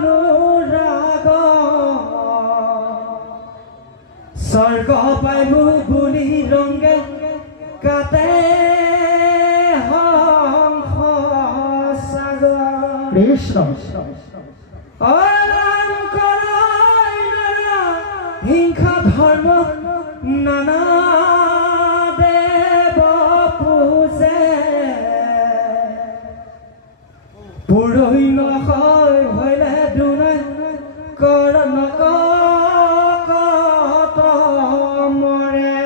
অনুৰাগ স্বৰ্গ পাইবো বুলি ৰংগে কাটে হংস সাগৰ কৃষ্ণ হিংসা ধৰ্ম নানা দেৱ পূজে পুৰহি নকয় হলে দুনাই কৰ নকত মৰে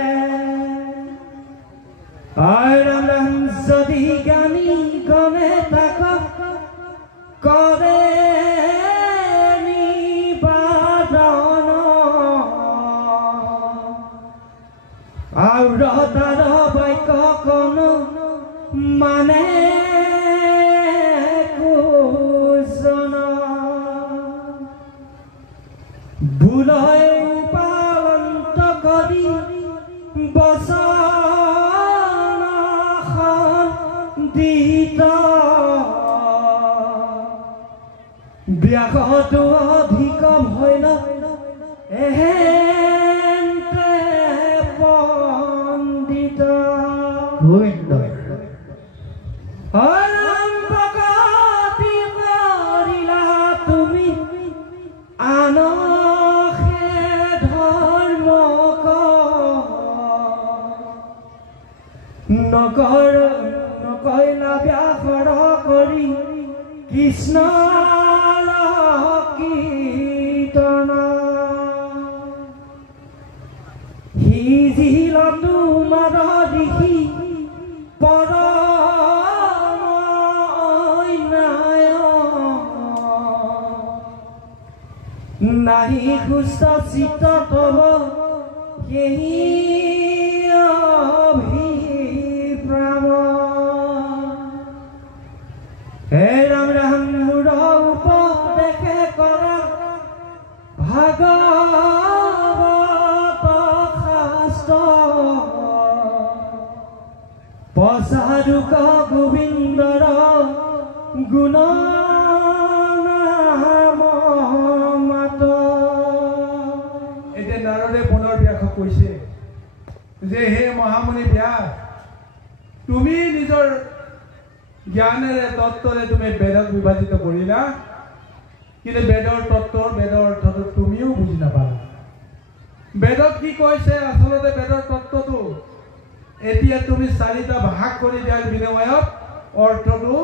ৰাম ৰাম যদি জ্ঞানী গণে তাক কৰে আউৰতাৰ বাক্য কোনো মানে কুজন ভুলয় পালন্ত কৰি বচন দিত ব্যাসটো অধিক ভৈল তুমি আনহে ধৰ্ম নকইলা ব্যাসৰ কৰি কৃষ্ণ কীৰ্তন সিজিল তোমাৰ দেখি পৰ নাহি সুস্থ চিত্ত তব সেই অভিপ্ৰাম হে ৰাম ৰাম মূৰ উপদেশে কৰা ভাগৱত শাস্ত্ৰ পচাৰুক গোবিন্দৰ গুণ কৈছে যে হে মহামুনি ব্যাস তুমি নিজৰ জ্ঞানেৰে তত্ত্বৰে তুমি বেদক বিভাজিত কৰিলা কিন্তু বেদৰ তত্ত্ব বেদৰ অৰ্থটো তুমিও বুজি নাপালা বেদত কি কৈছে আসলতে বেদৰ তত্ত্বটো এতিয়া তুমি চাৰিটা ভাগ কৰি দিয়াৰ বিনিময়ত অৰ্থটো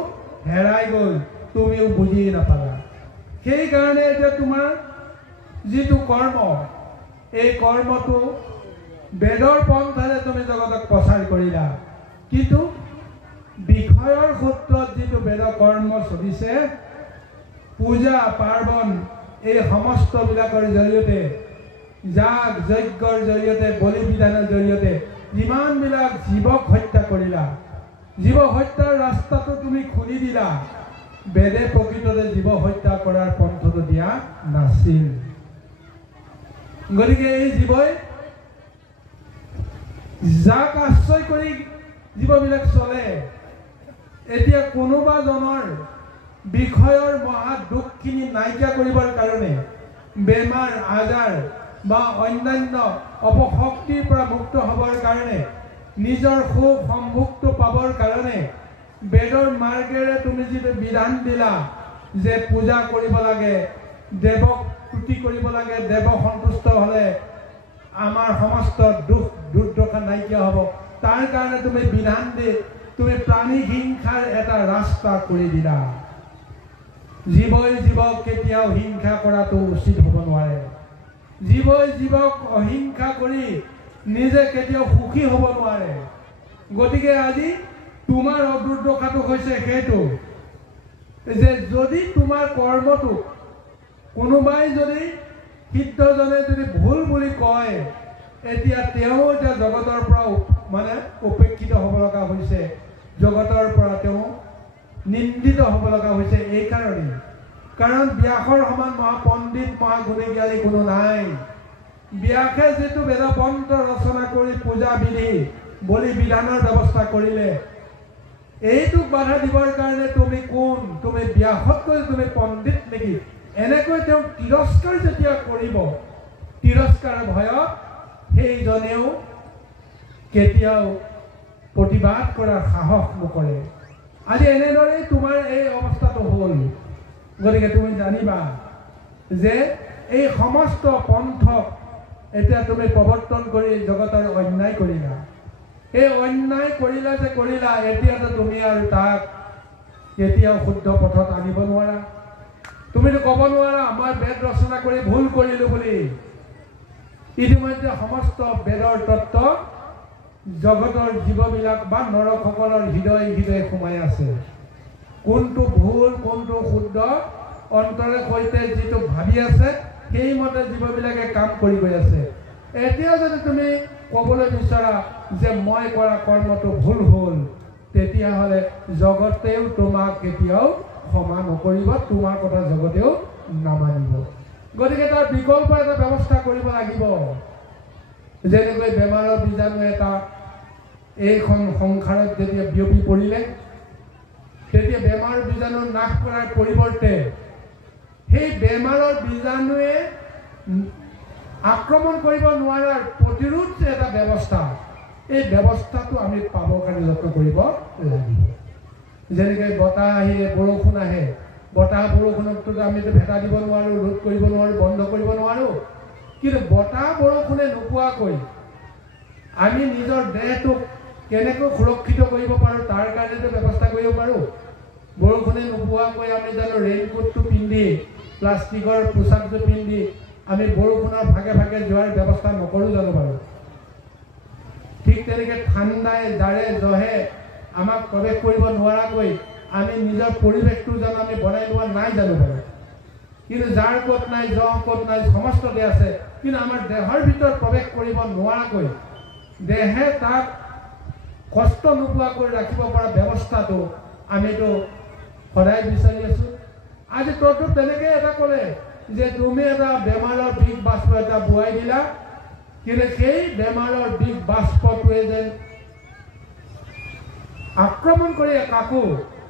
হেৰাই গ'ল তুমিও বুজি নাপালা সেইকাৰণে এতিয়া তোমাৰ যিটো কৰ্ম এই কৰ্মটো বেদৰ পন্থাৰে তুমি জগতক প্ৰচাৰ কৰিলা কিন্তু বিষয়ৰ সূত্ৰত যিটো বেদ কৰ্ম চলিছে পূজা পাৰ্বণ এই সমস্তবিলাকৰ জৰিয়তে যাগ যজ্ঞৰ জৰিয়তে বলি বিধানৰ জৰিয়তে যিমানবিলাক জীৱক হত্যা কৰিলা জীৱ হত্যাৰ ৰাস্তাটো তুমি খুলি দিলা বেদে প্ৰকৃততে জীৱ হত্যা কৰাৰ পন্থটো দিয়া নাছিল গতিকে এই জীৱই যাক আশ্ৰয় কৰি জীৱবিলাক চলে এতিয়া কোনোবা জনৰ বিষয়ৰ মহা দুখখিনি নাইকিয়া কৰিবৰ কাৰণে বেমাৰ আজাৰ বা অন্যান্য অপশক্তিৰ পৰা মুক্ত হ'বৰ কাৰণে নিজৰ সুখ সম্ভোগটো পাবৰ কাৰণে বেদৰ মাৰ্গেৰে তুমি যিটো বিধান দিলা যে পূজা কৰিব লাগে দেৱক তুতি কৰিব লাগে দেৱ সন্তুষ্ট হ'লে আমাৰ সমস্ত দুখ দুৰ্দশা নাইকিয়া হ'ব তাৰ কাৰণে তুমি বিধান দি তুমি প্ৰাণী হিংসাৰ এটা ৰাস্তা কৰি দিলা জীৱই জীৱক কেতিয়াও হিংসা কৰাটো উচিত হ'ব নোৱাৰে জীৱই জীৱক অহিংসা কৰি নিজে কেতিয়াও সুখী হ'ব নোৱাৰে গতিকে আজি তোমাৰ দুৰ্দশাটো হৈছে সেইটো যে যদি তোমাৰ কৰ্মটো কোনোবাই যদি সিদ্ধজনে যদি ভুল বুলি কয় এতিয়া তেওঁ এতিয়া জগতৰ পৰা মানে উপেক্ষিত হ'ব লগা হৈছে জগতৰ পৰা তেওঁ নিন্দিত হ'ব লগা হৈছে এই কাৰণে কাৰণ ব্যাসৰ সমান মহাপণ্ডিত মহাগুণী জ্ঞানী কোনো নাই ব্যাসে যেটো বেদপন্থ ৰচনা কৰি পূজা বিধি বলি বিধানৰ ব্যৱস্থা কৰিলে এইটোক বাধা দিবৰ কাৰণে তুমি কোন ব্যাসতকৈ তুমি পণ্ডিত নেকি এনেকৈ তেওঁ তিৰস্কাৰ যেতিয়া কৰিব তিৰস্কাৰৰ ভয়ত সেইজনেও কেতিয়াও প্ৰতিবাদ কৰাৰ সাহস নকৰে আজি এনেদৰেই তোমাৰ এই অৱস্থাটো হ'ল গতিকে তুমি জানিবা যে এই সমস্ত পন্থক এতিয়া তুমি প্ৰৱৰ্তন কৰি জগতৰ অন্যায় কৰিলা এই অন্যায় কৰিলা যে কৰিলা এতিয়াতো তুমি আৰু তাক কেতিয়াও শুদ্ধ পথত আনিব নোৱাৰা তুমিতো ক'ব নোৱাৰা মই বেদ ৰচনা কৰি ভুল কৰিলোঁ বুলি ইতিমধ্যে সমস্ত বেদৰ তত্ত্ব জগতৰ জীৱবিলাক বা নৰকসকলৰ হৃদয় হৃদয়ে সোমাই আছে কোনটো ভুল কোনটো শুদ্ধ অন্তৰে সৈতে যিটো ভাবি আছে সেইমতে জীৱবিলাকে কাম কৰি গৈ আছে এতিয়া যদি তুমি ক'বলৈ বিচৰা যে মই কৰা কৰ্মটো ভুল হ'ল তেতিয়াহ'লে জগতেও তোমাক কেতিয়াও ক্ষমা নকৰিব তোমাৰ কথা জগতেও নামানিব গতিকে তাৰ বিকল্প এটা ব্যৱস্থা কৰিব লাগিব যেনেকৈ বেমাৰৰ বীজাণু এটা এইখন সংসাৰত যেতিয়া বিয়পি পৰিলে তেতিয়া বেমাৰ বীজাণু নাশ কৰাৰ পৰিৱৰ্তে সেই বেমাৰৰ বীজাণুৱে আক্ৰমণ কৰিব নোৱাৰাৰ প্ৰতিৰোধ এটা ব্যৱস্থা এই ব্যৱস্থাটো আমি পাবৰ কাৰণে যত্ন কৰিব লাগিব যেনেকৈ বতাহ আহে বৰষুণ আহে বতাহ বৰষুণকতো আমিতো ভেটা দিব নোৱাৰোঁ ৰোধ কৰিব নোৱাৰোঁ বন্ধ কৰিব নোৱাৰোঁ কিন্তু বতাহ বৰষুণে নোপোৱাকৈ আমি নিজৰ দেহটোক কেনেকৈ সুৰক্ষিত কৰিব পাৰোঁ তাৰ কাৰণেতো ব্যৱস্থা কৰিব পাৰোঁ বৰষুণে নোপোৱাকৈ আমি জানো ৰেইনকোটটো পিন্ধি প্লাষ্টিকৰ পোচাকটো পিন্ধি আমি বৰষুণৰ ভাগে ভাগে যোৱাৰ ব্যৱস্থা নকৰোঁ জানো বাৰু ঠিক তেনেকৈ ঠাণ্ডাই জাৰে জহে আমাক প্ৰৱেশ কৰিব নোৱাৰাকৈ আমি নিজৰ পৰিৱেশটো জানো আমি বনাই লোৱা নাই জানো বাৰু কিন্তু যাৰ ক'ত নাই জহ ক'ত নাই সমস্ততে আছে কিন্তু আমাৰ দেহৰ ভিতৰত প্ৰৱেশ কৰিব নোৱাৰাকৈ দেহে তাক কষ্ট নোপোৱাকৈ ৰাখিব পৰা ব্যৱস্থাটো আমিতো সদায় বিচাৰি আছোঁ আজি তোৰতো তেনেকৈ এটা ক'লে যে তুমি এটা বেমাৰৰ বিষ বাষ্প এটা বোৱাই দিলা কিন্তু সেই বেমাৰৰ বিষ বাষ্পটোৱে যেন আক্ৰমণ কৰি কাকো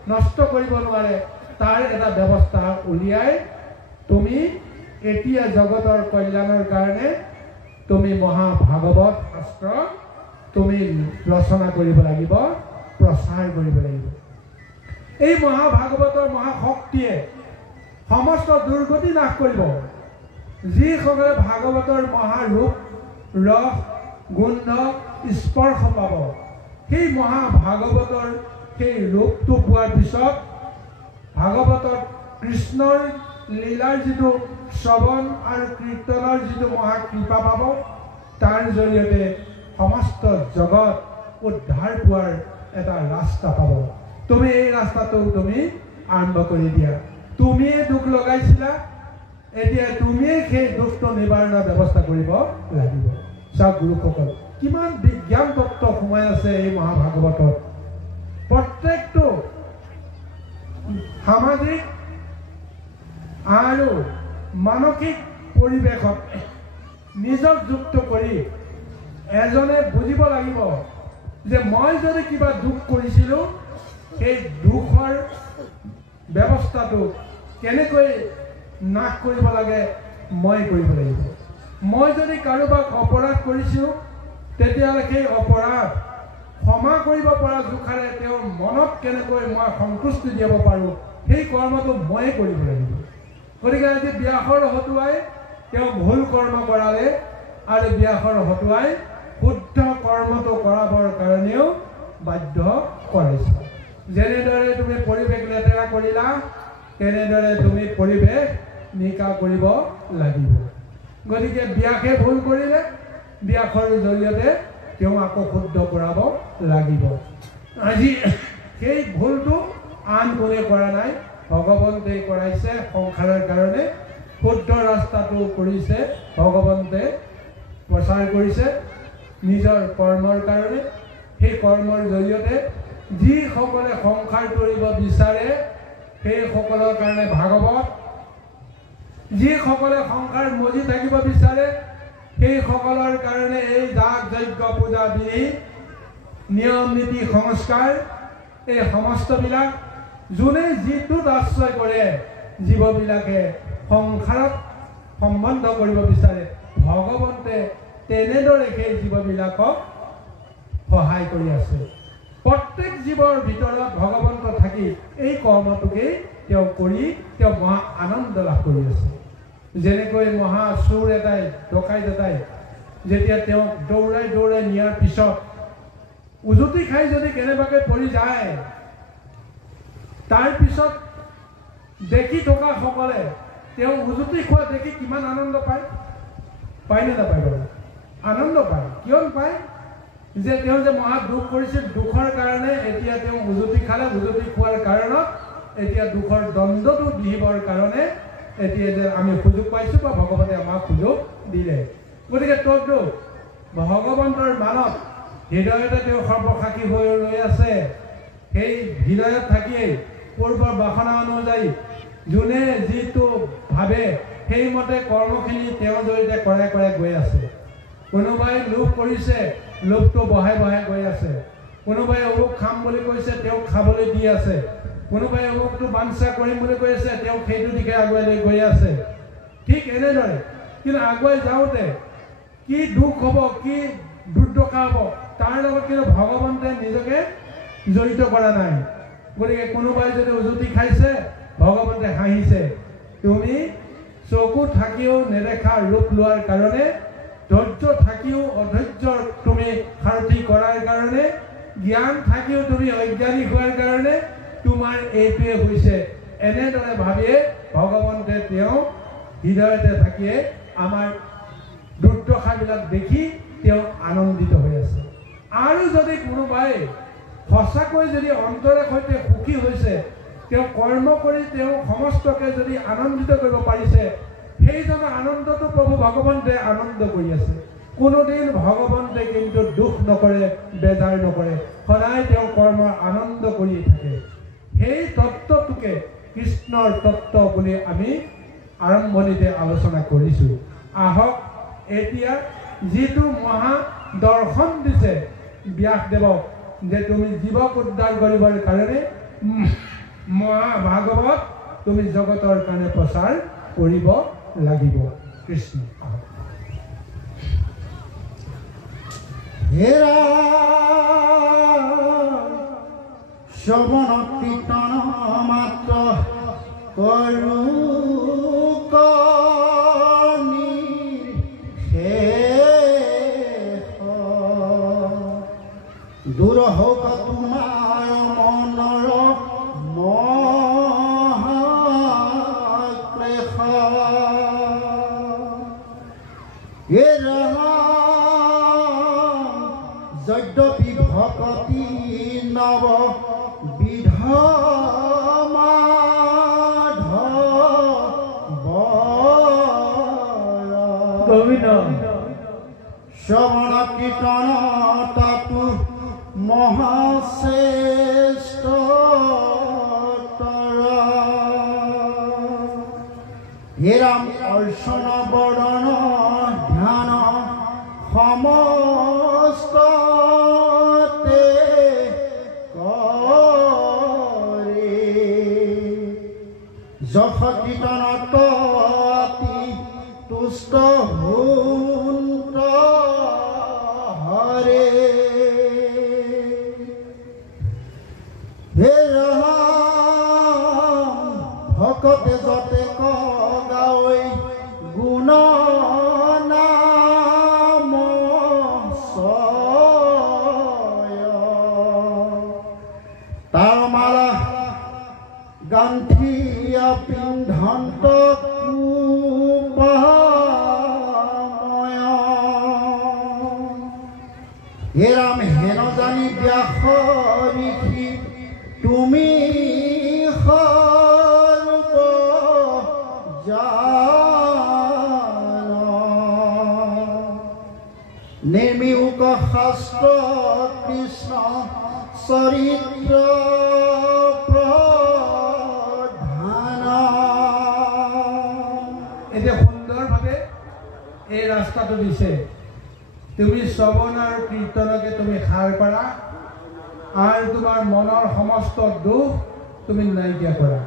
নষ্ট কৰিব নোৱাৰে তাৰ এটা ব্যৱস্থা উলিয়াই তুমি এতিয়া জগতৰ কল্যাণৰ কাৰণে তুমি মহাভাগৱত শাস্ত্ৰ তুমি ৰচনা কৰিব লাগিব প্ৰচাৰ কৰিব লাগিব এই মহাভাগৱতৰ মহাশক্তিয়ে সমস্ত দুৰ্গতি নাশ কৰিব যিসকলে ভাগৱতৰ মহাৰূপ ৰস গোন্ধ স্পৰ্শ পাব সেই মহাভাগৱতৰ সেই ৰূপটো পোৱাৰ পিছত ভাগৱতত কৃষ্ণৰ লীলাৰ যিটো শ্ৰৱণ আৰু কীৰ্তনৰ যিটো মহাকৃপা পাব তাৰ জৰিয়তে সমস্ত জগত উদ্ধাৰ পোৱাৰ এটা ৰাস্তা পাব তুমি এই ৰাস্তাটো তুমি আৰম্ভ কৰি দিয়া তুমিয়ে দুখ লগাইছিলা এতিয়া তুমিয়ে সেই দুখটো নিবাৰণৰ ব্যৱস্থা কৰিব লাগিব চাওক গুৰুসকল কিমান বিজ্ঞান তত্ত্ব সোমাই আছে এই মহাভাগৱতত প্ৰত্যেকটো সামাজিক আৰু মানসিক পৰিৱেশত নিজক যুক্ত কৰি এজনে বুজিব লাগিব যে মই যদি কিবা দুখ কৰিছিলোঁ সেই দুখৰ ব্যৱস্থাটো কেনেকৈ নাশ কৰিব লাগে মই কৰিব লাগিব মই যদি কাৰোবাক অপৰাধ কৰিছোঁ তেতিয়াহ'লে সেই অপৰাধ ক্ষমা কৰিব পৰা জোখাৰে তেওঁৰ মনত কেনেকৈ মই সন্তুষ্টি দিব পাৰোঁ সেই কৰ্মটো ময়ে কৰিব লাগিব গতিকে আজি ব্যাসৰ হতুৱাই তেওঁ ভুল কৰ্ম কৰালে আৰু ব্যাসৰ হতুৱাই শুদ্ধ কৰ্মটো কৰাবৰ কাৰণেও বাধ্য কৰাইছে যেনেদৰে তুমি পৰিৱেশ লেতেৰা কৰিলা তেনেদৰে তুমি পৰিৱেশ নিকা কৰিব লাগিব গতিকে ব্যাসে ভুল কৰিলে ব্যাসৰ জৰিয়তে তেওঁ আকৌ শুদ্ধ কৰাব লাগিব আজি সেই ভুলটো আন কোনে কৰা নাই ভগৱন্তে কৰাইছে সংসাৰৰ কাৰণে শুদ্ধ ৰাস্তাটো কৰিছে ভগৱন্তে প্ৰচাৰ কৰিছে নিজৰ কৰ্মৰ কাৰণে সেই কৰ্মৰ জৰিয়তে যিসকলে সংসাৰ কৰিব বিচাৰে সেইসকলৰ কাৰণে ভাগৱত যিসকলে সংসাৰ মজি থাকিব বিচাৰে সেইসকলৰ কাৰণে এই যাগ যজ্ঞ পূজা বিধি নিয়ম নীতি সংস্কাৰ এই সমস্তবিলাক যোনে যিটোত আশ্ৰয় কৰে জীৱবিলাকে সংসাৰত সম্বন্ধ কৰিব বিচাৰে ভগৱন্তে তেনেদৰে সেই জীৱবিলাকক সহায় কৰি আছে প্ৰত্যেক জীৱৰ ভিতৰত ভগৱন্ত থাকি এই কৰ্মটোকেই তেওঁ কৰি তেওঁ মহা আনন্দ লাভ কৰি আছে যেনেকৈ মহা চোৰ এটাই ডকাইত এটাই যেতিয়া তেওঁ দৌৰাই দৌৰাই নিয়াৰ পিছত উজুতি খাই যদি কেনেবাকৈ পৰি যায় তাৰ পিছত দেখি থকা সকলে তেওঁ উজুতি খোৱা দেখি কিমান আনন্দ পায় পায়নে নাপায় বাৰু আনন্দ পায় কিয় পায় যে তেওঁ যে মহা দুখ কৰিছিল দুখৰ কাৰণে এতিয়া তেওঁ উজুতি খালে উজুতি খোৱাৰ কাৰণত এতিয়া দুখৰ দণ্ডটো দিবৰ কাৰণে এতিয়া যে আমি সুযোগ পাইছোঁ বা ভগৱতে আমাক সুযোগ দিলে গতিকে তোৰটো ভগৱন্তৰ মানত হৃদয়তে তেওঁ সৰ্বসাক্ষী হৈ ৰৈ আছে সেই হৃদয়ত থাকিয়েই পূৰ্বৰ বাসনা অনুযায়ী যোনে যিটো ভাবে সেইমতে কৰ্মখিনি তেওঁৰ জৰিয়তে কৰাই কৰাই গৈ আছে কোনোবাই লোভ কৰিছে লোভটো বঢ়াই বঢ়াই গৈ আছে কোনোবাই অমুক খাম বুলি কৈছে তেওঁক খাবলৈ দি আছে কোনোবাই অমুকটো বাঞ্ছা কৰিম বুলি কৈ আছে তেওঁক সেইটো দিশে আগুৱাই লৈ গৈ আছে ঠিক এনেদৰে কিন্তু আগুৱাই যাওঁতে কি দুখ হ'ব কি দুৰ্দশা হ'ব তাৰ লগত কিন্তু ভগৱন্তে নিজকে জড়িত কৰা নাই গতিকে কোনোবাই যদি উজুতি খাইছে ভগৱন্তে হাঁহিছে তুমি চকু থাকিও নেদেখা ৰূপ লোৱাৰ কাৰণে ধৈৰ্য থাকিও অধৈৰ্যৰ তুমি সাৰথি কৰাৰ কাৰণে জ্ঞান থাকিও তুমি অজ্ঞানী হোৱাৰ কাৰণে তোমাৰ এইটোৱে হৈছে এনেদৰে ভাবিয়ে ভগৱন্তে তেওঁ হৃদয়তে থাকিয়ে আমাৰ দুৰ্দশাবিলাক দেখি তেওঁ আনন্দিত হৈ আছে আৰু যদি কোনোবাই সঁচাকৈ যদি অন্তৰৰ সৈতে সুখী হৈছে তেওঁ কৰ্ম কৰি তেওঁ সমস্তকে যদি আনন্দিত কৰিব পাৰিছে সেইজনৰ আনন্দটো প্ৰভু ভগৱন্তে আনন্দ কৰি আছে কোনোদিন ভগৱন্তে কিন্তু দুখ নকৰে বেজাৰ নকৰে সদায় তেওঁ কৰ্মৰ আনন্দ কৰি থাকে সেই তত্ত্বটোকে কৃষ্ণৰ তত্ত্ব বুলি আমি আৰম্ভণিতে আলোচনা কৰিছোঁ আহক এতিয়া যিটো মহা দৰ্শন দিছে ব্যাসদেৱক যে তুমি জীৱক উদ্ধাৰ কৰিবৰ কাৰণে মহাভাগৱত তুমি জগতৰ কাৰণে প্ৰচাৰ কৰিব লাগিব কৃষ্ণ হেৰা শ্ৰৱণ কীৰ্তন মাত্ৰ কৰো দূৰ হওক তোমাৰ মনৰ মহাক্লেশ যদ্যপি ভকতি নৱ বিধ শ্ৰৱণ কীৰ্তন তাতো মহাশ্ৰেষ্ঠ হেৰাম অৰ্চন বৰণ ধ্যান সমস্ততে কৰে যশ কীৰ্তনত অতি তুষ্ট হুন্ত হৰে ভকতে যতে গাই গুণ নাম তাৰ মালা গান্ঠিয়া পিন্ধন্ত হেৰাম হেন জানি ব্যাস ঋষি তুমি নিৰ্মিউক শাস্ত্ৰ কৃষ্ণ চৰিত্ৰ প্ৰধান এতিয়া সুন্দৰভাৱে এই ৰাস্তাটো দিছে তুমি শ্ৰৱণ আৰু কীৰ্তনকে তুমি সাৰ কৰা আৰু তোমাৰ মনৰ সমস্ত দুখ তুমি নাইকিয়া কৰা।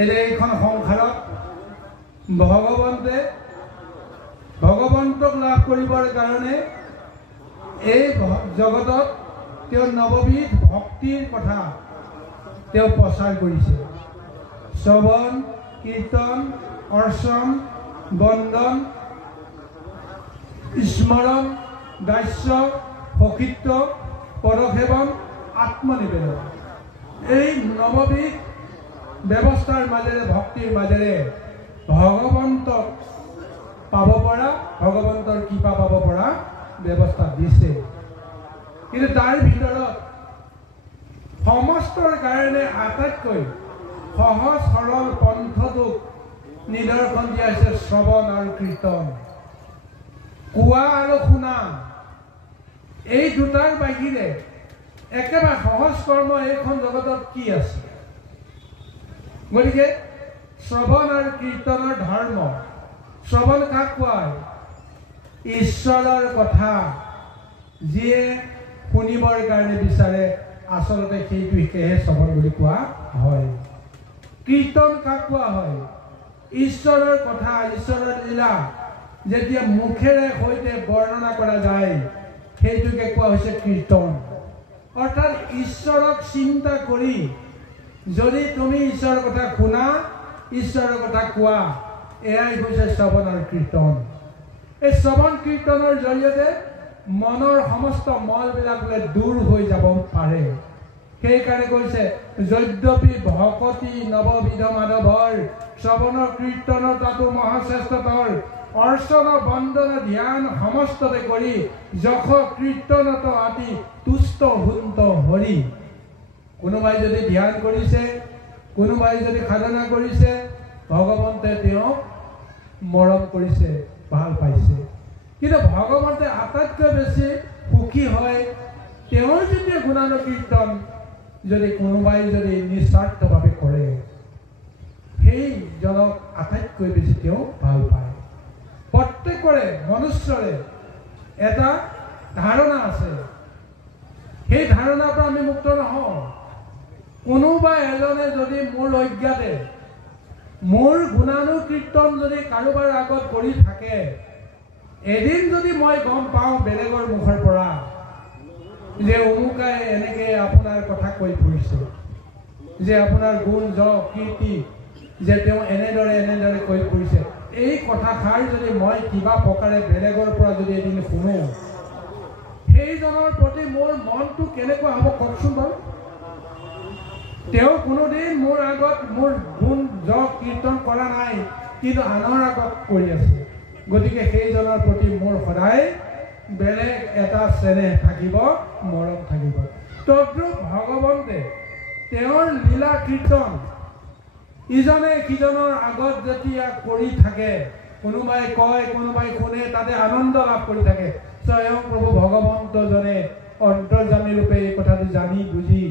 এতিয়া এইখন সংসাৰত ভগৱন্তক লাভ কৰিবৰ কাৰণে এই জগতত তেওঁ নৱবিধ ভক্তিৰ কথা তেওঁ প্ৰচাৰ কৰিছে। শ্ৰৱণ, কীৰ্তন, অৰ্চন, বন্দন, স্মৰণ, দাস্য, সখিত্ব, পদসেৱন, আত্মনিবেদন, এই নৱবিধ ব্যৱস্থাৰ মাজেৰে ভক্তিৰ মাজেৰে ভগৱন্তক পাব পৰা, ভগৱন্তৰ কৃপা পাব পৰা ব্যৱস্থা দিছে। কিন্তু তাৰ ভিতৰত সমস্তৰ কাৰণে আটাইতকৈ সহজ সৰল পন্থটোক নিদৰ্শন দিয়া হৈছে শ্ৰৱণ আৰু কীৰ্তন, কোৱা আৰু শুনা। এই দুটাৰ বাহিৰে একেবাৰে সহজ কৰ্ম এইখন জগতত কি আছে? গতিকে শ্ৰৱণ আৰু কীৰ্তনৰ ধৰ্ম। শ্ৰৱণ কাক কোৱায়? ঈশ্বৰৰ কথা যিয়ে শুনিবৰ কাৰণে বিচাৰে, আচলতে সেইটোকেহে শ্ৰৱণ বুলি কোৱা হয়। কীৰ্তন কাক কোৱা হয়? ঈশ্বৰৰ কথা, ঈশ্বৰৰ লীলা যেতিয়া মুখেৰে সৈতে বৰ্ণনা কৰা যায়, সেইটোকে কোৱা হৈছে কীৰ্তন। অৰ্থাৎ ঈশ্বৰক চিন্তা কৰি যদি তুমি ঈশ্বৰৰ কথা শুনা, ঈশ্বৰৰ কথা কোৱা, এয়াই হৈছে শ্ৰৱণ আৰু কীৰ্তন। এই শ্ৰৱণ কীৰ্তনৰ জৰিয়তে মনৰ সমস্ত মলবিলাক দূৰ হৈ যাব পাৰে। সেইকাৰণে কৈছে যদ্যপি ভকতি নৱবিধ মাধৱৰ, শ্ৰৱণ কীৰ্তন তাতো মহাশ্ৰেষ্ঠতৰ, অৰ্চন বন্দন ধ্যান সমস্ততে কৰি, যশ কীৰ্তনত আতি তুষ্ট হুন্ত হৰি। কোনোবাই যদি ধ্যান কৰিছে, কোনোবাই যদি সাধনা কৰিছে, ভগৱন্তে তেওঁক মৰম কৰিছে, ভাল পাইছে। কিন্তু ভগৱন্তে আটাইতকৈ বেছি সুখী হয় তেওঁৰ যেতিয়া গুণানুকীৰ্তন যদি কোনোবাই যদি নিস্বাৰ্থভাৱে কৰে, সেইজনক আটাইতকৈ বেছি তেওঁ ভাল পায়। প্ৰত্যেকৰে মনুষ্যৰে এটা ধাৰণা আছে, সেই ধাৰণাৰ পৰা আমি মুক্ত নহওঁ। কোনোবা এজনে যদি মোৰ অজ্ঞাতে মোৰ গুণানুকীৰ্তন যদি কাৰোবাৰ আগত কৰি থাকে, এদিন যদি মই গম পাওঁ বেলেগৰ মুখৰ পৰা যে অমুকাই এনেকে আপোনাৰ কথা কৈ ফুৰিছে, যে আপোনাৰ গুণ যশ কীৰ্তি যে তেওঁ এনেদৰে কৈ ফুৰিছে, এই কথাষাৰ যদি মই কিবা প্ৰকাৰে বেলেগৰ পৰা যদি এদিন শুনো, সেইজনৰ প্ৰতি মোৰ মনটো কেনেকুৱা হ'ব কওকচোন বাৰু? তেওঁ কোনোদিন মোৰ আগত মোৰ গুণ যশ কীৰ্তন কৰা নাই, কিন্তু আনৰ আগত কৰি আছে। গতিকে সেইজনৰ প্ৰতি মোৰ সদায় বেলেগ এটা চেনেহ থাকিব, মৰম থাকিব। তদ্ৰূপ ভগৱন্তে তেওঁৰ লীলা কীৰ্তন ইজনে সিজনৰ আগত যেতিয়া কৰি থাকে, কোনোবাই কয় কোনোবাই শুনে, তাতে আনন্দ লাভ কৰি থাকে। স্বয়ং প্ৰভু ভগৱন্তজনে অন্তৰ্যামী ৰূপে এই কথাটো জানি বুজি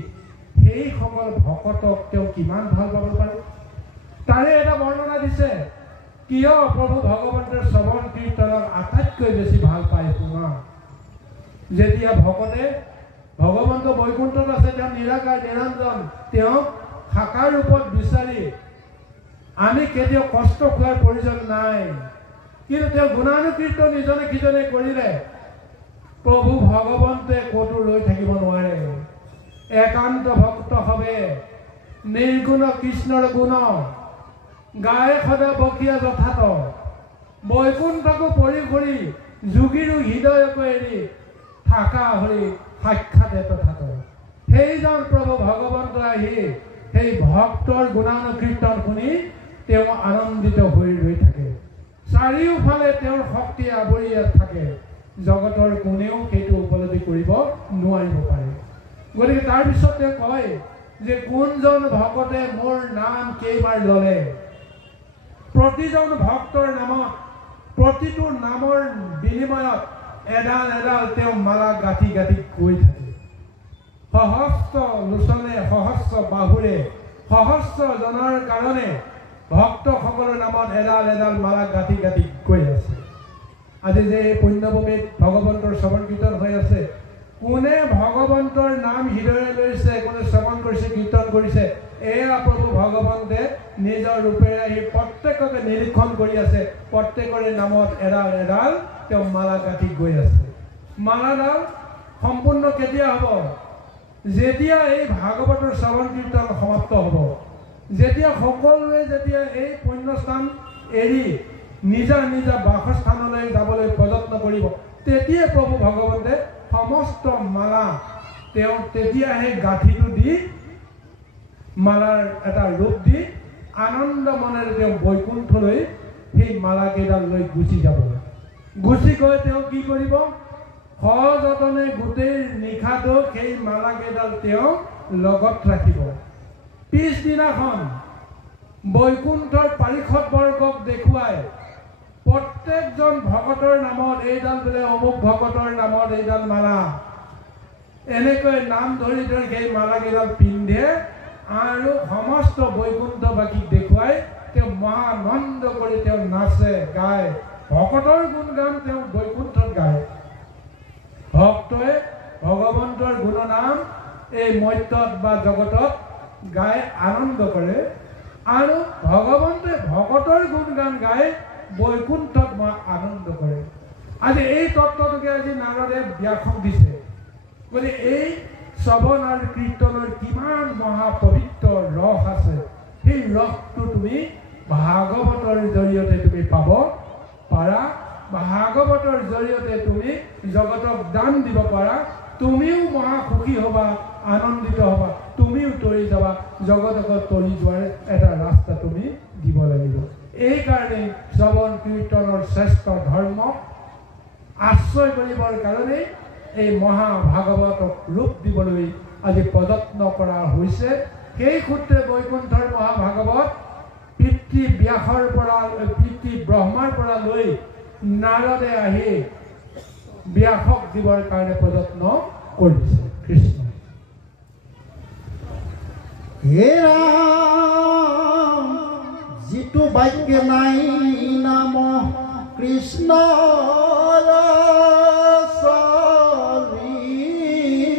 সেইসকল ভকতক তেওঁ কিমান ভাল পাব পাৰে, তাৰে এটা বৰ্ণনা দিছে। কিয় প্ৰভু ভগৱন্তৰ শ্ৰৱণ কীৰ্তনক আটাইতকৈ বেছি ভাল পায় শুনা? যেতিয়া ভকতে ভগৱন্ত বৈকুণ্ঠত আছে, তেওঁ নিৰাকাৰ নিৰঞ্জন, তেওঁক সাকাৰ ৰূপত বিচাৰি আমি কেতিয়াও কষ্ট খোৱাৰ প্ৰয়োজন নাই। কিন্তু তেওঁ গুণানুকীৰ্তন ইজনে সিজনে কৰিলে প্ৰভু ভগৱন্তে ক'তো ৰৈ থাকিব নোৱাৰে। একান্ত ভক্ত হবে নিৰ্গুণ কৃষ্ণৰ গুণ, গায়ে সদা বকিয়া যথাত, বৈকুণ্ঠকো পৰি ঘূৰি যোগীৰো হৃদয়কো এৰি, থাকা হৰি সাক্ষাতে তথাত। সেইজন প্ৰভু ভগৱন্ত আহি সেই ভক্তৰ গুণানুকীৰ্তন শুনি তেওঁ আনন্দিত হৈ ৰৈ থাকে। চাৰিওফালে তেওঁৰ শক্তি আৱৰি থাকে, জগতৰ কোনেও সেইটো উপলব্ধি কৰিব নোৱাৰিব পাৰে। গতিকে তাৰপিছত তেওঁ কয় যে কোনজন ভকতে মোৰ নাম কেইবাৰ ল'লে, প্ৰতিজন ভক্তৰ নামত প্ৰতিটো নামৰ বিনিময়ত এডাল এডাল তেওঁ মালা গাঁঠি গাঁঠি গৈ থাকে। সহস্ৰ লোচনে সহস্ৰ বাহুৰে সহস্ৰজনৰ কাৰণে ভক্তসকলৰ নামত এডাল এডাল মালা গাঁঠি গাঁঠি গৈ আছে। আজি যে এই পুণ্যভূমিত ভগৱন্তৰ শ্ৰৱণ কীৰ্তন হৈ আছে, কোনে ভগৱন্তৰ নাম হৃদয়ে লৈছে, কোনে শ্ৰৱণ কৰিছে, কীৰ্তন কৰিছে, এয়া প্ৰভু ভগৱন্তে নিজৰ ৰূপেৰে আহি প্ৰত্যেককে নিৰীক্ষণ কৰি আছে। প্ৰত্যেকৰে নামত এডাল এডাল তেওঁ মালা গাঁঠি গৈ আছে। মালাডাল সম্পূৰ্ণ কেতিয়া হ'ব? যেতিয়া এই ভাগৱতৰ শ্ৰৱণ কীৰ্তন সমাপ্ত হ'ব, যেতিয়া সকলোৱে যেতিয়া এই পুণ্যস্থান এৰি নিজা নিজা বাসস্থানলৈ যাবলৈ প্ৰযত্ন কৰিব, তেতিয়াই প্ৰভু ভগৱন্তে সমস্ত মালা তেওঁ তেতিয়াহে গাঁঠিটো দি মালাৰ এটা ৰূপ দি আনন্দ মনেৰে তেওঁ বৈকুণ্ঠলৈ সেই মালাকেইডাল লৈ গুচি যাব। গুচি গৈ তেওঁ কি কৰিব? সযতনে গোটেই নিশাটো সেই মালাকেইডাল তেওঁ লগত ৰাখিব। পিছদিনাখন বৈকুণ্ঠৰ পাৰিষদ বৰ্গক দেখুৱাই প্ৰত্যেকজন ভকতৰ নামত এইডাল বোলে অমুক ভকতৰ নামত এইডাল মালা, এনেকৈ নাম ধৰি ধৰি সেই মালাকেইডাল পিন্ধে আৰু সমস্ত বৈকুণ্ঠবাসীক দেখুৱাই তেওঁ মহানন্দ কৰি তেওঁ নাচে গায়। ভকতৰ গুণগান তেওঁ বৈকুণ্ঠত গায়। ভক্তই ভগৱন্তৰ গুণনাম এই মৰ্ত্যত বা জগতত গাই আনন্দ কৰে আৰু ভগৱন্তে ভকতৰ গুণগান গাই বৈকুণ্ঠত আনন্দ কৰে। আজি এই তত্ত্বটোকে আজি নাৰদে ব্যাখ্যান দিছে। গতিকে এই শ্ৰৱণ আৰু কীৰ্তনৰ কিমান মহাপবিত্ৰ ৰস আছে, সেই ৰসটো তুমি ভাগৱতৰ জৰিয়তে তুমি পাব পাৰা। ভাগৱতৰ জৰিয়তে তুমি জগতক দান দিব পাৰা। তুমিও মহা সুখী হ'বা, আনন্দিত হ'বা, তুমিও তৰি যাবা। জগতক তৰি যোৱাৰ এটা ৰাস্তা তুমি দিব লাগিব। এইকাৰণে শ্ৰৱণ কীৰ্তনৰ শ্ৰেষ্ঠ ধৰ্ম আশ্ৰয় কৰিবৰ কাৰণে এই মহাভাগৱতক ৰূপ দিবলৈ আজি প্ৰযত্ন কৰা হৈছে। সেই সূত্ৰে বৈকুণ্ঠৰ মহাভাগৱত পিতৃ ব্যাসৰ পৰা পিতৃ ব্ৰহ্মাৰ পৰা লৈ নাৰদে আহি ব্যাসক দিবৰ কাৰণে প্ৰযত্ন কৰিছে। কৃষ্ণ হে ৰাম, যিটো বাক্য নাই নাম কৃষ্ণ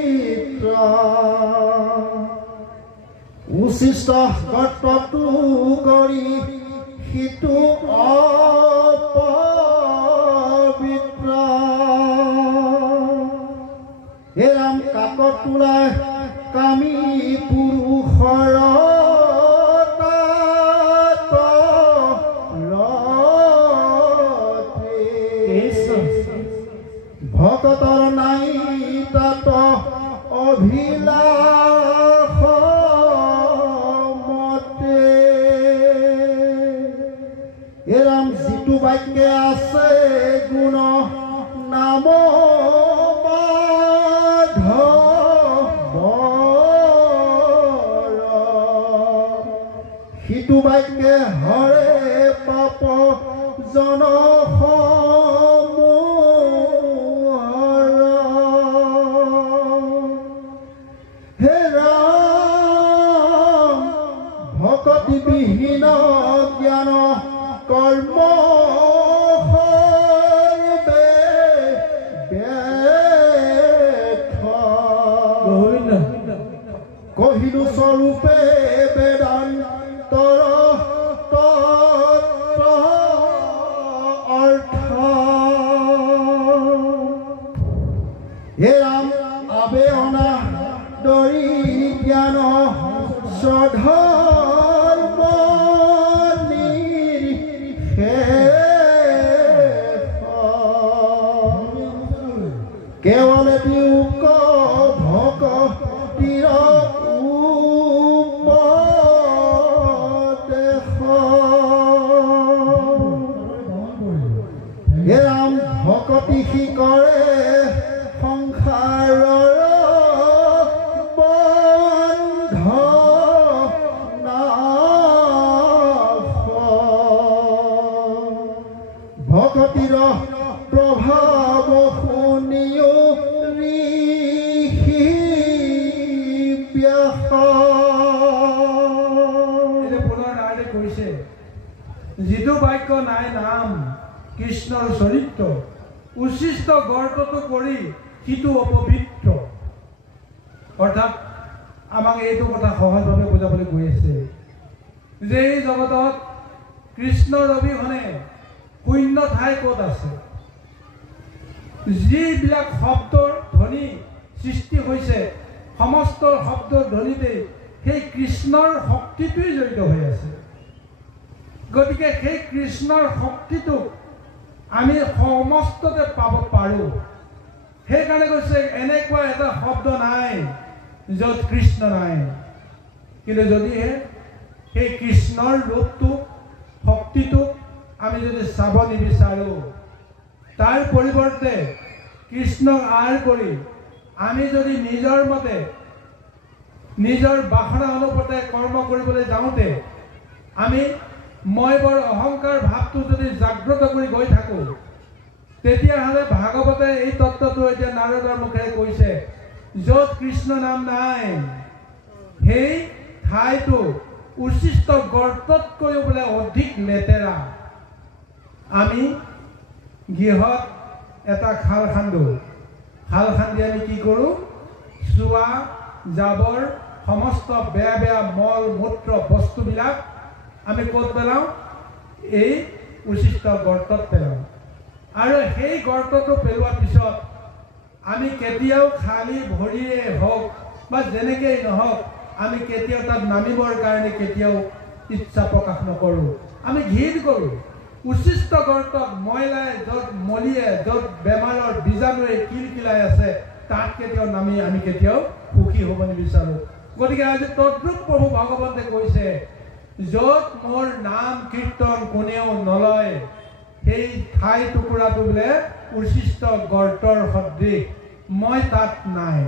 চৰিত্ৰ, উচিষ্ট কৰ্তটো কৰি সিটো অপবিত্ৰ। হে ৰাম, কাকত তোলা কামী পুৰুষৰ ভকতৰ নাই তাত অভিলাষ মতে। হে ৰাম, যিটো বাক্য আছে গুণ নাম সিটো বাক্য হৰে পাপ জন বিহীন জ্ঞান কৰ্ম কহিলো স্বৰূপে বেদান্তৰ অৰ্থ। হে ৰাম, আবে অনা দৰি জ্ঞান শ্ৰদ্ধা কেৱল দিওক ভকতিৰ উপদেশ। হে ৰাম, ভকতি শিকৰে সংসাৰৰ বন্ধ নাশ। ভকতিৰ প্ৰভাৱ শুনিও যিটো বাক্য নাই নাম কৃষ্ণৰ চৰিত্ৰ, উচিষ্ট গৰ্তটো কৰি সিটো অপবিত্ৰ। অৰ্থাৎ আমাক এইটো কথা সহজভাৱে বুজাবলৈ গৈ আছে যে এই জগতত কৃষ্ণৰ অবিহনে শূন্য ঠাই ক'ত আছে। যিবিলাক শব্দৰ ধ্বনি সৃষ্টি হৈছে সমস্ত শব্দৰ ধ্বনিতে সেই কৃষ্ণৰ শক্তিটোৱে জড়িত হৈ আছে। গতিকে সেই কৃষ্ণৰ শক্তিটোক আমি সমস্ততে পাব পাৰোঁ। সেইকাৰণে কৈছে এনেকুৱা এটা শব্দ নাই য'ত কৃষ্ণ নাই। কিন্তু যদিহে সেই কৃষ্ণৰ ৰূপটোক শক্তিটোক আমি যদি চাব নিবিচাৰোঁ, তাৰ পৰিৱৰ্তে কৃষ্ণক আঁৰ কৰি আমি যদি নিজৰ মতে নিজৰ বাসনা অনুপাতে কৰ্ম কৰিবলৈ যাওঁতে আমি মই বৰ অহংকাৰ ভাৱটো যদি জাগ্ৰত কৰি গৈ থাকোঁ, তেতিয়াহ'লে ভাগৱতে এই তত্ত্বটো এতিয়া নাৰদৰ মুখেৰে কৈছে, য'ত কৃষ্ণ নাম নাই সেই ঠাইটো উচিষ্ট গৰ্ততকৈও বোলে অধিক লেতেৰা। আমি গৃহত এটা খাল খান্দোঁ, খাল খান্দি আমি কি কৰোঁ, চোৱা জাবৰ সমস্ত বেয়া বেয়া মল মূত্ৰ বস্তুবিলাক আমি ক'ত পেলাওঁ, এই উচিষ্ট গৰ্তত পেলাওঁ। আৰু সেই গৰ্তটো পেলোৱাৰ পিছত আমি কেতিয়াও খালী ভৰিৰে হওক বা যেনেকেই নহওক আমি কেতিয়াও তাত নামিবৰ কাৰণে কেতিয়াও ইচ্ছা প্ৰকাশ নকৰোঁ। আমি ঘৃণ কৰোঁ। উচিষ্ট গৰ্তত মইলাই য'ত মলিয়ে য'ত বেমাৰৰ বীজাণুৱে কিলকিলাই আছে তাত কেতিয়াও নামি আমি কেতিয়াও সুখী হ'ব নিবিচাৰোঁ। গতিকে আজি তদ্ৰূপ প্ৰভু ভগৱন্তে কৈছে, য'ত মোৰ নাম কীৰ্তন কোনেও নলয় সেই ঠাই টুকুৰাটো বোলে উচিষ্ট গৰ্তৰ সদৃশ, মই তাত নাই।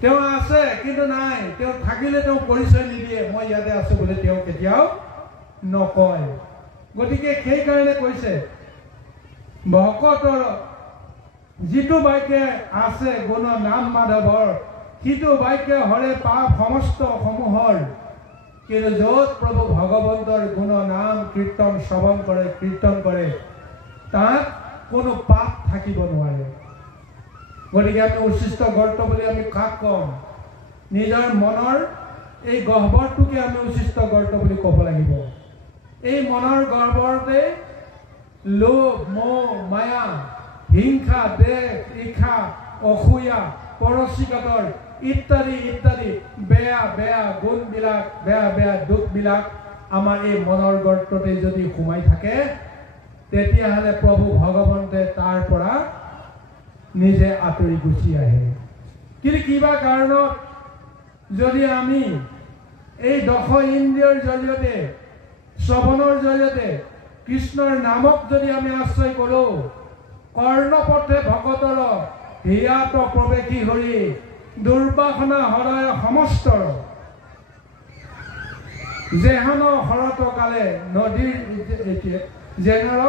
তেওঁ আছে কিন্তু নাই, তেওঁ থাকিলে তেওঁ পৰিচয় নিদিয়ে, মই ইয়াতে আছোঁ বুলি তেওঁ কেতিয়াও নকয়। গতিকে সেইকাৰণে কৈছে ভকতৰ যিটো বাক্যে আছে গুণ নাম মাধৱৰ, সিটো বাক্যে হৰে পাপ সমস্ত সমূহৰ। কিন্তু য'ত প্ৰভু ভগৱন্তৰ গুণ নাম কীৰ্তন শ্ৰৱণ কৰে কীৰ্তন কৰে তাত কোনো পাপ থাকিব নোৱাৰে। গতিকে আমি উচিষ্ট গৰ্ত বুলি আমি কাক কম, নিজৰ মনৰ এই গহ্বৰটোকে আমি উচিষ্ট গৰ্ত বুলি ক'ব লাগিব। এই মনৰ গহ্বৰতে লোভ মোহ মায়া হিংসা দেহ ঈৰ্ষা অসূয়া পৰশিকাতৰ ইত্যাদি ইত্যাদি বেয়া বেয়া গুণবিলাক বেয়া বেয়া দুখবিলাক আমাৰ এই মনৰ গৰ্ততে যদি সোমাই থাকে, তেতিয়াহ'লে প্ৰভু ভগৱন্তে তাৰ পৰা নিজে আঁতৰি গুচি আহে। কিন্তু কিবা কাৰণত যদি আমি এই দশ ইন্দ্ৰিয়ৰ জৰিয়তে শ্ৰৱণৰ জৰিয়তে কৃষ্ণৰ নামক যদি আমি আশ্ৰয় কৰোঁ, কৰ্ণপথে ভকতৰ হিয়াত প্ৰৱেশী হৰি দুৰ্বাসনা হৰয় সমস্তৰ যেহন শৰত কালে নদীৰ জেঙাৰ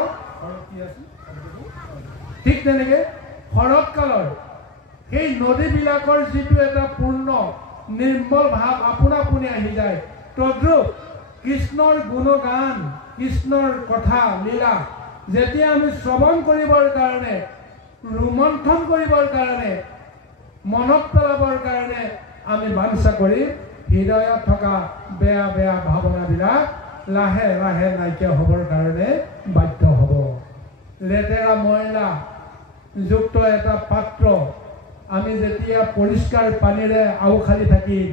ঠিক তেনেকে শৰৎ কালৰ সেই নদীবিলাকৰ যিটো এটা পূৰ্ণ নিৰ্মল ভাৱ আপোনা আপুনি আহি যায়, তদ্ৰূপ কৃষ্ণৰ গুণগান কৃষ্ণৰ কথা লীলা যেতিয়া আমি শ্ৰৱণ কৰিবৰ কাৰণে ৰোমন্থন কৰিবৰ কাৰণে মনত পেলাবৰ কাৰণে আমি বাঞ্ছা কৰি হৃদয়ত থকা বেয়া বেয়া ভাৱনাবিলাক লাহে লাহে নাইকিয়া হ'বৰ কাৰণে বাধ্য হ'ব। লেতেৰা ময়লা যুক্ত এটা পাত্ৰ আমি যেতিয়া পৰিষ্কাৰ পানীৰে আউখালি থাকিম,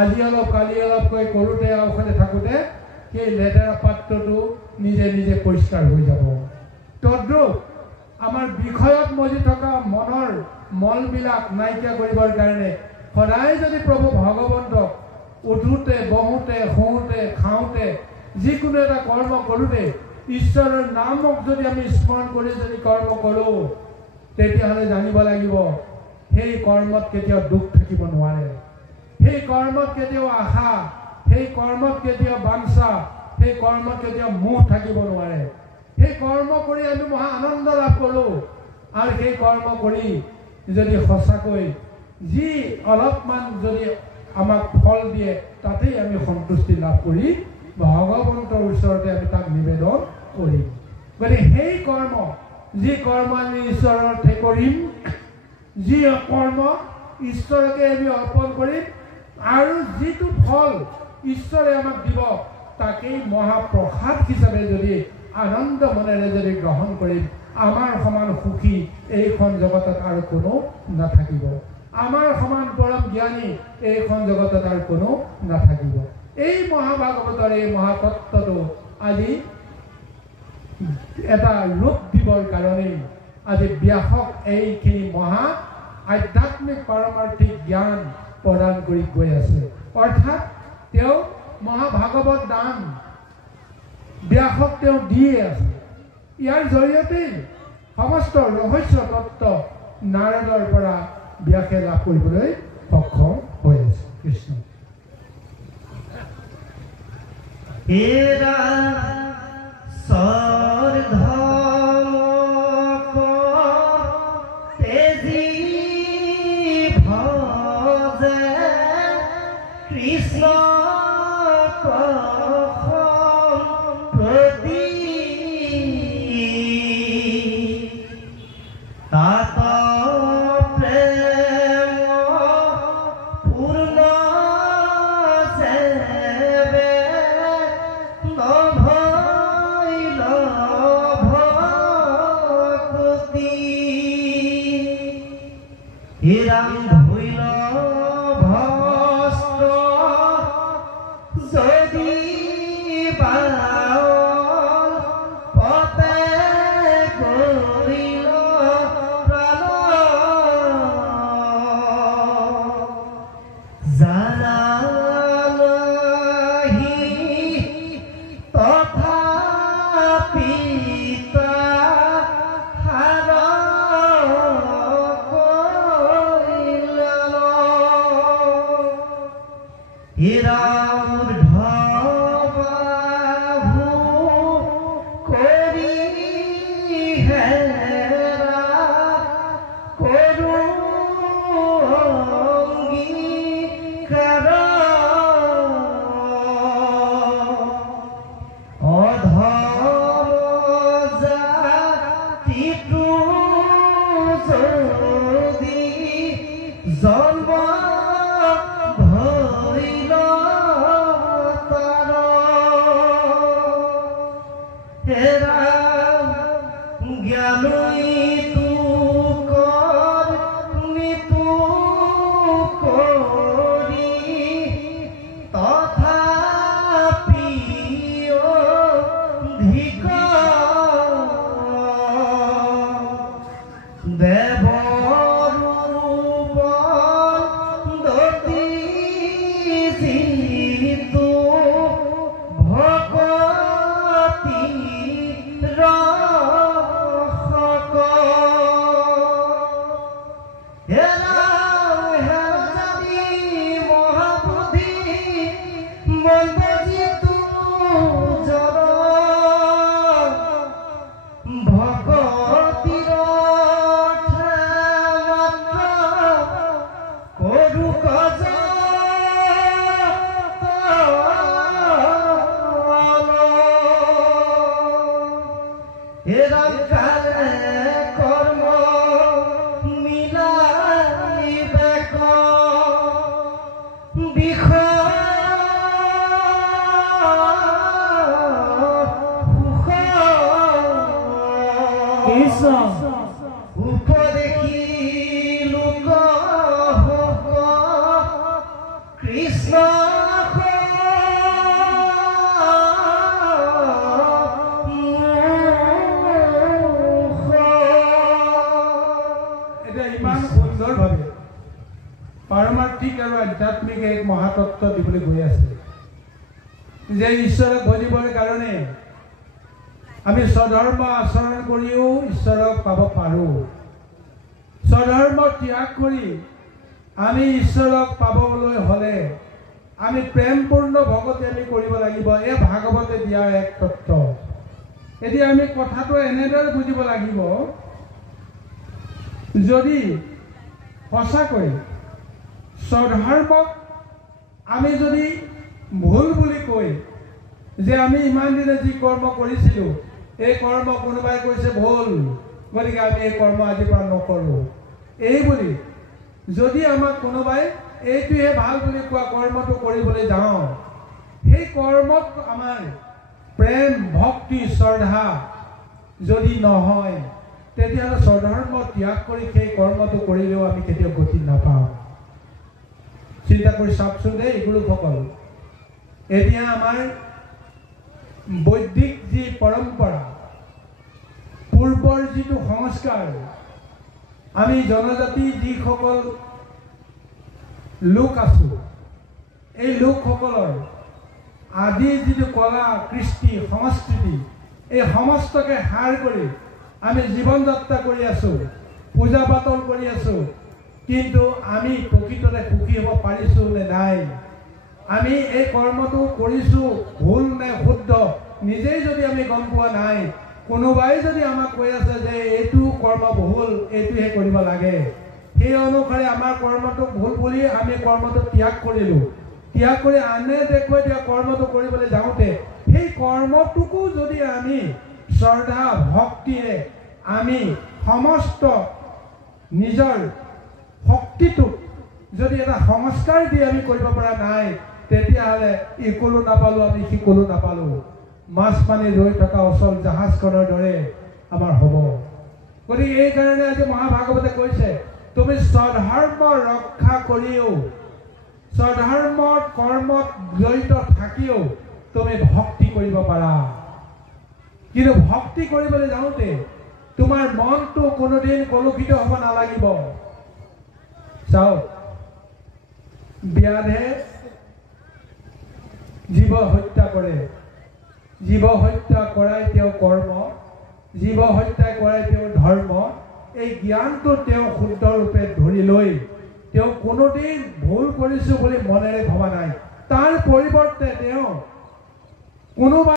আজি অলপ কালি অলপকৈ কৰোঁতে আউখালি থাকোঁতে সেই লেতেৰা পাত্ৰটো নিজে নিজে পৰিষ্কাৰ হৈ যাব। তদ্ৰূপ আমাৰ বিষয়ত মজি থকা মনৰ মলবিলাক নাইকিয়া কৰিবৰ কাৰণে সদায় যদি প্ৰভু ভগৱন্তক উঠোঁতে বহোঁতে শুওঁতে খাওঁতে যিকোনো এটা কৰ্ম কৰোঁতে ঈশ্বৰৰ নামক যদি আমি স্মৰণ কৰি যদি কৰ্ম কৰোঁ, তেতিয়াহ'লে জানিব লাগিব সেই কৰ্মত কেতিয়াও দুখ থাকিব নোৱাৰে। সেই কৰ্মত কেতিয়াও আশা, সেই কৰ্মত কেতিয়াও বাঞ্ছা, সেই কৰ্মত কেতিয়াও মোহ থাকিব নোৱাৰে। সেই কৰ্ম কৰি আমি মহা আনন্দ লাভ কৰোঁ। আৰু সেই কৰ্ম কৰি যদি সঁচাকৈ যি অলপমান যদি আমাক ফল দিয়ে তাতেই আমি সন্তুষ্টি লাভ কৰি ভগৱন্তৰ ওচৰতে আমি তাক নিবেদন কৰিম। গতিকে সেই কৰ্ম যি কৰ্ম আমি ঈশ্বৰৰ অৰ্থে কৰিম, যি কৰ্ম ঈশ্বৰকে আমি অৰ্পণ কৰিম আৰু যিটো ফল ঈশ্বৰে আমাক দিব তাকেই মহাপ্ৰসাদ হিচাপে যদি আনন্দ মনেৰে যদি গ্ৰহণ কৰিম আমাৰ সমান সুখী এইখন জগতত আৰু কোনো নাথাকিব আমাৰ সমান পৰম জ্ঞানী এইখন জগতত আৰু কোনো নাথাকিব এই মহাভাগৱতৰ এই মহাতত্ত্বটো আজি এটা ৰূপ দিবৰ কাৰণে আজি ব্যাসক এইখিনি মহা আধ্যাত্মিক পাৰমাৰ্থিক জ্ঞান প্ৰদান কৰি গৈ আছে অৰ্থাৎ তেওঁ মহাভাগৱত দান ব্যাসক তেওঁ দিয়ে আছে ইয়াৰ জৰিয়তে সমস্ত ৰহস্য তত্ত্ব নাৰদৰ পৰা ব্যাসে লাভ কৰিবলৈ সক্ষম হৈ আছে কৃষ্ণ হেৰা সৰ্ধমক তেজী ভজে কৃষ্ণ প্ৰতি তাত পাৰমাৰ্থিক আৰু আধ্যাত্মিক এক মহাতত্ত্ব দিবলৈ গৈ আছে যে ঈশ্বৰক ধৰিবৰ কাৰণে আমি স্বধৰ্ম আচৰণ কৰিও ঈশ্বৰক পাব পাৰোঁ স্বধৰ্ম ত্যাগ কৰি আমি ঈশ্বৰক পাবলৈ হ'লে আমি প্ৰেমপূৰ্ণ ভকতি আমি কৰিব লাগিব এই ভাগৱতে দিয়া এক তত্ত্ব এতিয়া আমি কথাটো এনেদৰে বুজিব লাগিব যদি সঁচাকৈ স্বধৰ্মক আমি যদি ভুল বুলি কৈ যে আমি ইমান দিনে যি কৰ্ম কৰিছিলোঁ এই কৰ্ম কোনোবাই কৈছে ভুল গতিকে আমি এই কৰ্ম আজিৰ পৰা নকৰোঁ এই বুলি যদি আমাক কোনোবাই এইটোহে ভাল বুলি কোৱা কৰ্মটো কৰিবলৈ যাওঁ, সেই কৰ্মত আমাৰ প্ৰেম ভক্তি শ্ৰদ্ধা যদি নহয়, তেতিয়াহ'লে স্বধৰ্ম ত্যাগ কৰি সেই কৰ্মটো কৰিলেও আমি কেতিয়াও গতি নাপাওঁ। চিন্তা কৰি চাওকচোন দেই গুৰুসকল, এতিয়া আমাৰ বৈদিক যি পৰম্পৰা, পূৰ্বৰ যিটো সংস্কাৰ, আমি জনজাতি যিসকল লোক আছো, এই লোকসকলৰ আদি যিটো কলা কৃষ্টি সংস্কৃতি, এই সমস্তকে সাৰ কৰি আমি জীৱন যাত্ৰা কৰি আছো, পূজা পাতল কৰি আছো, কিন্তু আমি প্ৰকৃততে সুখী হ'ব পাৰিছো নে নাই? আমি এই কৰ্মটো কৰিছো ভুল নে শুদ্ধ নিজেই যদি আমি গম পোৱা নাই, কোনোবাই যদি আমাক কৈ আছে যে এইটো কৰ্ম ভুল, এইটোহে কৰিব লাগে, সেই অনুসাৰে আমাৰ কৰ্মটো ভুল বুলি আমি কৰ্মটো ত্যাগ কৰিলো, ত্যাগ কৰি আনে দেখুৱাই দিয়া কৰ্মটো কৰিবলৈ যাওঁতে সেই কৰ্মটোকো যদি আমি শ্ৰদ্ধা ভক্তিৰে আমি সমস্ত নিজৰ শক্তিটোক যদি এটা সংস্কাৰ দি আমি কৰিব পৰা নাই, তেতিয়াহ'লে ইকলো নাপালো, আমি সিকলো নাপালো, মাছ পানী ৰৈ থকা অচল জাহাজখনৰ দৰে আমাৰ হ'ব। গতিকে এইকাৰণে আজি মহাভাগৱতে কৈছে, তুমি স্বধৰ্ম ৰক্ষা কৰিও, স্বধৰ্মৰ কৰ্মত জড়িত থাকিও তুমি ভক্তি কৰিব পাৰা। কিন্তু ভক্তি কৰিবলৈ যাওঁতে তোমাৰ মনটো কোনোদিন কলুষিত হ'ব নালাগিব। চাওক, ব্যাধে জীৱ হত্যা কৰে, জীৱ হত্যা কৰাই তেওঁ কৰ্ম, জীৱ হত্যা কৰাই তেওঁ ধৰ্ম। এই জ্ঞানটো তেওঁ শুদ্ধ ৰূপে ধৰি লৈ তেওঁ কোনোদিন ভুল কৰিছো বুলি মনেৰে ভবা নাই, তাৰ পৰিৱৰ্তে তেওঁ কোনোবা